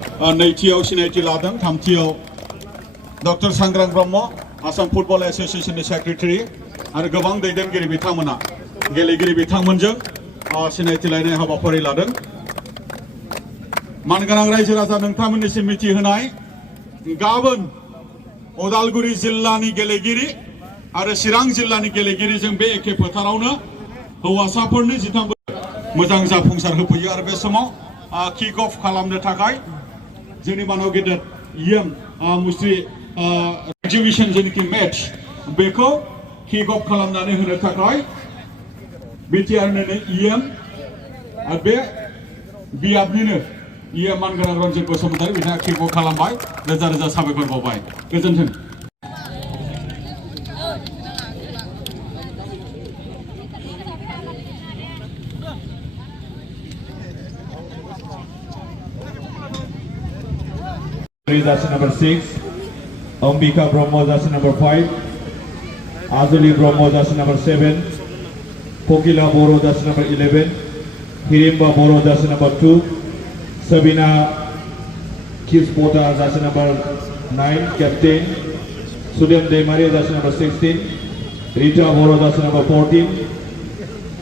नैथियाव सिनायथि लादों थामथियाव डक्टर सांग्रां ब्रह्म आसाम फुटबल एसोसिएशननि सेक्रेटारि आरो गोबां दैदेनगिरि बिथांमोना गेलेगिरि बिथांमोनजों सिनायथि लायनाय हाबाफारि लादों। मानगोनां रायजो राजा नोंथांमोननिसिम मिथिहोनाय गाबोन उदालगुरि जिल्लानि गेलेगिरि आरो चिरां जिल्लानि गेलेगिरिजों बे एखे फोथारावनो हौवासाफोरनि जिथामबो मोजां जाफुंसार होफैयो आरो बे समाव किक अफ खालामनो थाखाय जोंनि मानाव गेदेर मुस्रि एक्जिबिशन जेनेखि मेच बेखौ किक अफ खालामनानै होनो थाखाय बिटिआरनि आरो बे बियाबनिनो मानगोनां रन्जित बसुमतारी बिथाङा किक अफ खालामबाय। रोजा रोजा साबायखर बावबाय। गोजोन्थों। Jersey number 6, Ambika Brahmo jersey number 5, Azuli Brahmo jersey number 7, Kokila Boro jersey number 11, Hirimba Boro jersey number 2, Sabina Kispota jersey number 9, captain, Sudyam Demari jersey number 16, Rita Boro jersey number 14,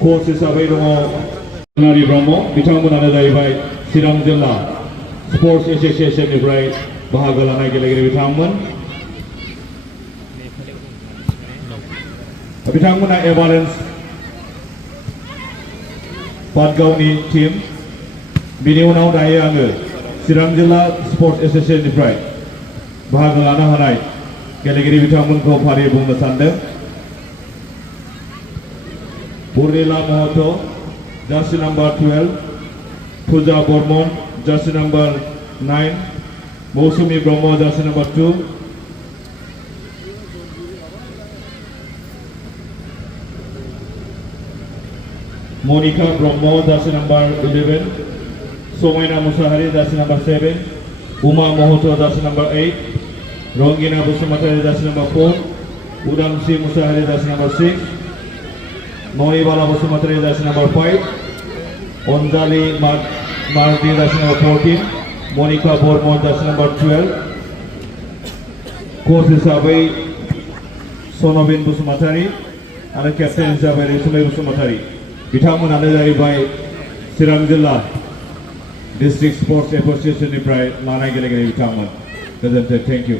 coach hisabai dङ Nari Brahmo बिथांमोनानो जाहैबाय चिरां जिल्ला sports एसोसिएशननिफ्राय बाहागो लानाय गेलेगिरि बिथांमोना एभारेन्स पाटगावनि team. बिनि उनाव दायो आङो चिरां जिल्ला स्पर्ट्स एसोसिएशननिफ्राय बाहागो लानो हानाय गेलेगिरि बिथांमोनखौ फारियै बुंनो सानदों। Purnila Mohoto jersey number 12, Puja Bormon jersey number 9, Mausumi Brahmo jersey number 2, Monica Brahmo jersey number 11, Somaina Musahari jersey number 7, Uma Mohoto jersey number 8, Rongina Busumatari jersey number 4, Udamsi Musahari jersey number 6, Noibala Busumatari jersey number 5, Onjali Mardi jersey number 14, Monica Bormon jersey number 12, coach hisabai Sonobin Busumatari आरो captain हिसाबै रेसुमै Busumatari बिथांमोनानो जाहैबाय चिरां जिल्ला district sports एसोसिएशननिफ्राय लानाय गेलेगिरि बिथांमोन। गोजोन्थों। Thank you.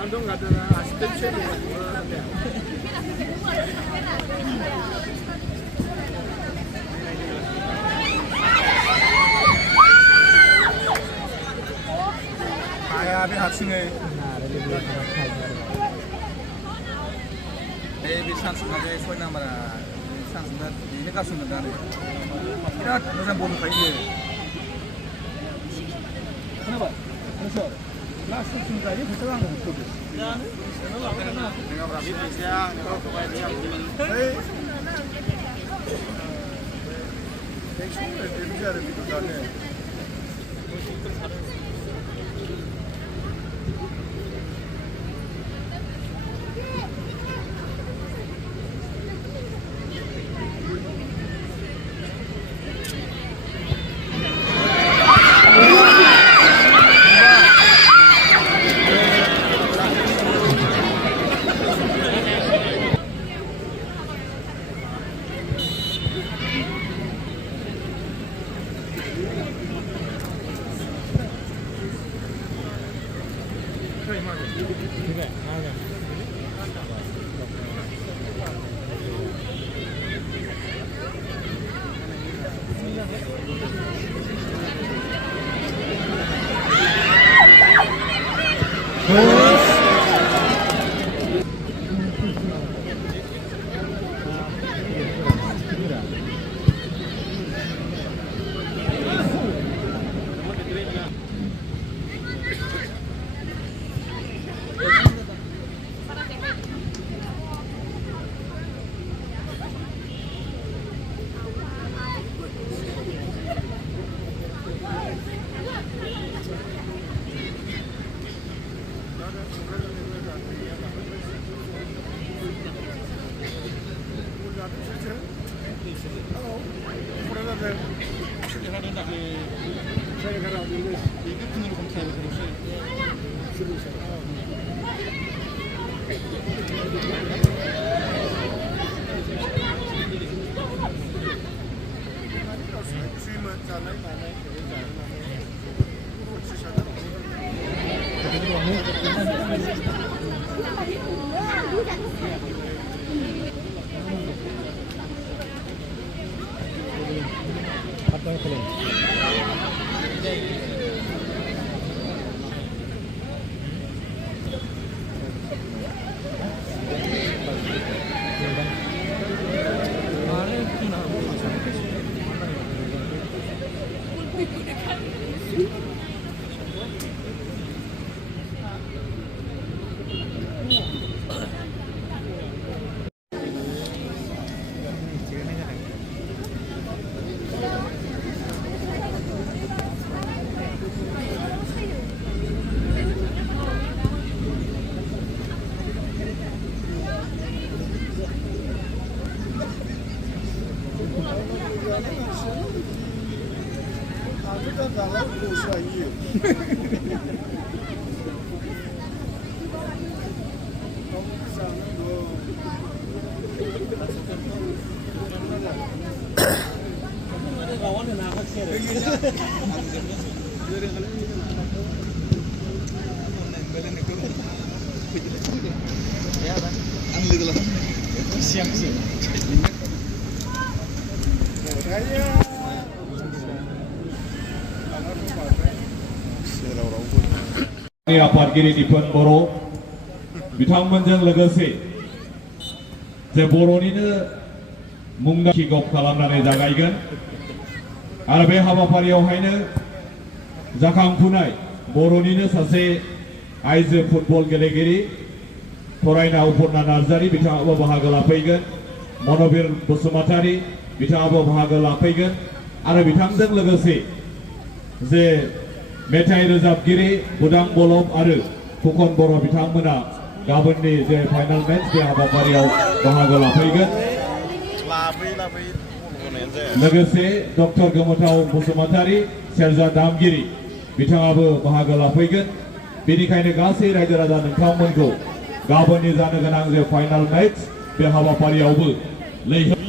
안동 가잖아. 아시다시피 아야, 비 하층에. 비 산수나게 소이나마라. 산수나 이네 가수는다. 비rat मोजां बल खायो. खोनाबाय? नोंसोर लास्टसिम जायो फैसा आंनो होथ'दो. नोंहा बे फैसाया नोंखौ होबाय दे आं दिनै. एक्सुअली बिदि आरो बिदि जानो. आफादगिरि दिपन बर' बिथांमोनजों लोगोसे जे बर'निनो मुंदांखा किक अफ खालामनानै जागायगोन आरो बे हाबाफारियावहायनो जाखांफुनाय बर'निनो सासे आइजो फुटबल गेलेगिरि फरायना उफुर्ना नार्जारि बिथाङाबो बाहागो लाफैगोन मनबिर बसुमतारी बिथाङाबो बाहागो लाफैगोन आरो बिथांजों लोगोसे जे मेथाइ रोजाबगिरि बुदां बलब आरो फुकन बर' बिथांमोना गाबोननि जे फाइनाल मेच बे हाबाफारियाव बाहागो लाफैगोन लोगोसे डक्टर गोमोथाव बसुमतारी सेरजा दामगिरि बिथाङाबो बाहागो लाफैगोन बेनिखायनो गासै रायजो राजा नोंथांमोनखौ गाबोननि जानो गोनां जे फाइनाल मेच बे हाबाफारियावबो लैहोर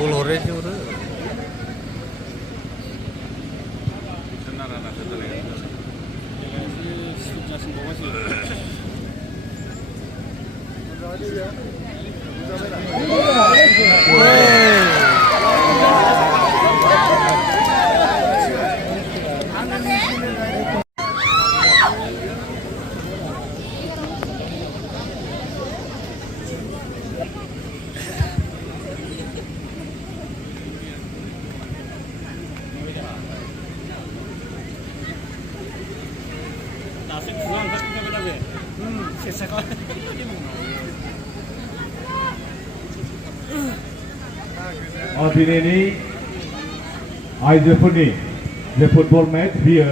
bolore sih udah. दिनैनि आइजोफोरनि जे फुटबल मैच बियो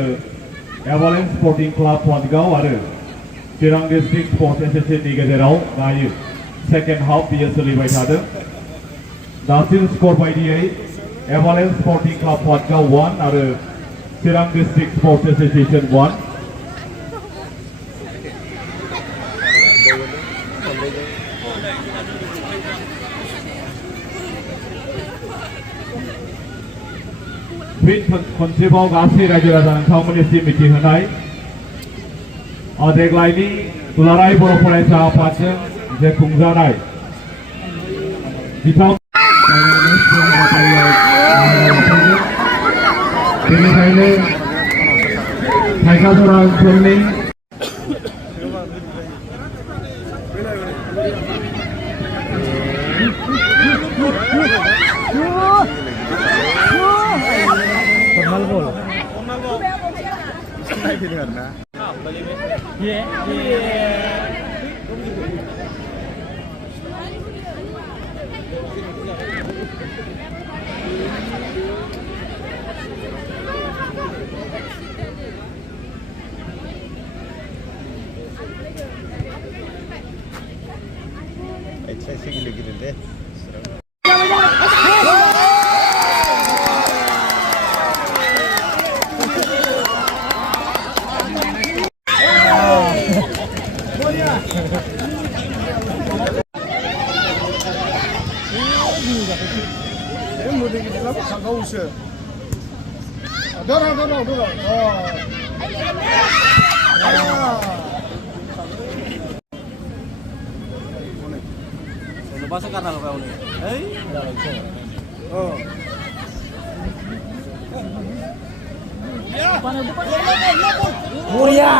एभालेन्स स्पोर्टिं क्लाब वानगाव आरो चिरां डिस्ट्रिक्ट स्पोर्ट्स एसोसिएशननि गेजेराव दायो सेकेंड हाफ बियो सोलिबाय थादों दासिम स्कोर बायदियै एभालेन्स स्पोर्टिं क्लाब वानगाव 1 आरो चिरां डिस्ट्रिक्ट स्पोर्ट्स एसोसिएशन 1 खनसेबाव गासै रायजो राजा नोंथांमोननिसिम मिथिहोनाय देग्लायनि दुलाराय बर' फरायसा आफादजों जे खुंजानाय बेनिखायनो थाइकाजरा ओनसोलनि Bahasa karena apa ini? Mulia.